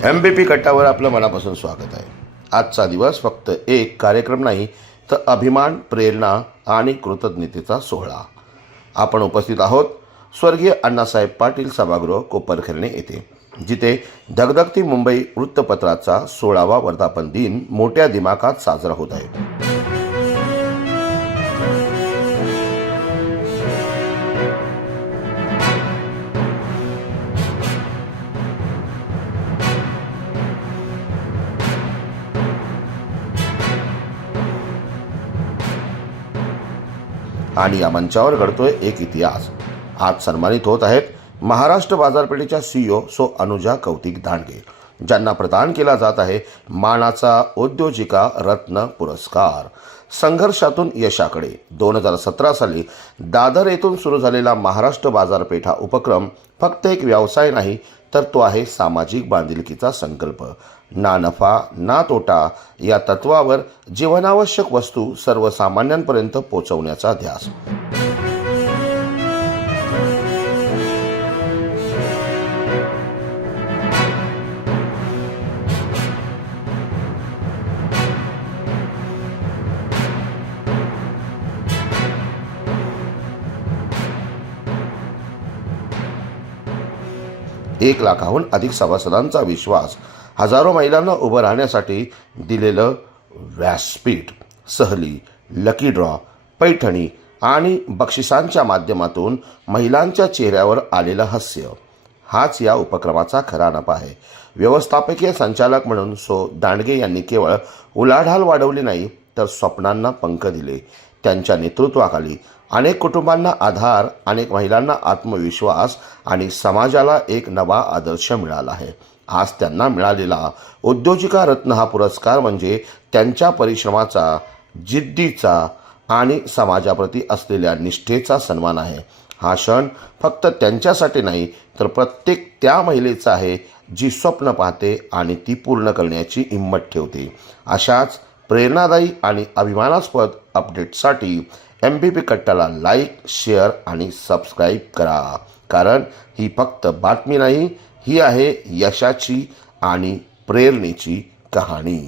MBP कट्टावर आपलं मनापासून स्वागत आहे। आजचा दिवस फक्त एक कार्यक्रम नाही तर अभिमान, प्रेरणा आणि कृतज्ञतेचा सोहळा। आपण उपस्थित आहोत स्वर्गीय अण्णासाहेब पाटील सभागृह कोपरखैरणे येथे, जिथे धगधगती मुंबई वृत्तपत्राचा 16वा वर्धापन दिन मोठ्या दिमाखात साजरा होत आहे। आणि या मंचावर घडतोय एक इतिहास। आज सन्मानित होत आहेत महाराष्ट्र बाजारपेठेच्या CEO सो अनुजा कौतिक दांडगे, ज्यांना प्रदान केला जात आहे मानाचा उद्योजिका रत्न पुरस्कार। संघर्षातून यशाकडे 2017 साली दादर येथून सुरू झालेला महाराष्ट्र बाजारपेठा उपक्रम फक्त एक व्यवसाय नाही, तर तो आहे सामाजिक बांधिलकीचा संकल्प। ना नफा ना तोटा या तत्वावर जीवनावश्यक वस्तू सर्वसामान्यांपर्यंत पोहोचवण्याचा ध्यास। एक लाखाहून अधिक सभासदांचा विश्वास, हजारो महिलांना उभं राहण्यासाठी दिलेलं व्यासपीठ, सहली, लकी ड्रॉ, पैठणी आणि बक्षिसांच्या माध्यमातून महिलांच्या चेहऱ्यावर आलेलं हास्य, हाच या उपक्रमाचा खरा नफा आहे। व्यवस्थापकीय संचालक म्हणून सो दांडगे यांनी केवळ उलाढाल वाढवली नाही, तर स्वप्नांना पंख दिले। त्यांच्या नेतृत्वाखाली अनेक कुटुंबांना आधार, अनेक महिलांना आत्मविश्वास आणि समाजाला एक नवा आदर्श मिळाला आहे। आज त्यांना मिळालेला उद्योजिका रत्न हा पुरस्कार म्हणजे त्यांच्या परिश्रमाचा, जिद्दीचा आणि समाजाप्रती असलेल्या निष्ठेचा सन्मान आहे। हा क्षण फक्त त्यांच्यासाठी नाही, तर प्रत्येक त्या महिलेचा आहे जी स्वप्न पाहते आणि ती पूर्ण करण्याची हिंमत ठेवते। अशाच प्रेरणादायी आणि अभिमानास्पद अपडेट्ससाठी MBP कट्टाला लाईक, शेअर आणि सबस्क्राईब करा, कारण ही फक्त बातमी नाही, ही आहे यशाची आणि प्रेरणेची कहाणी।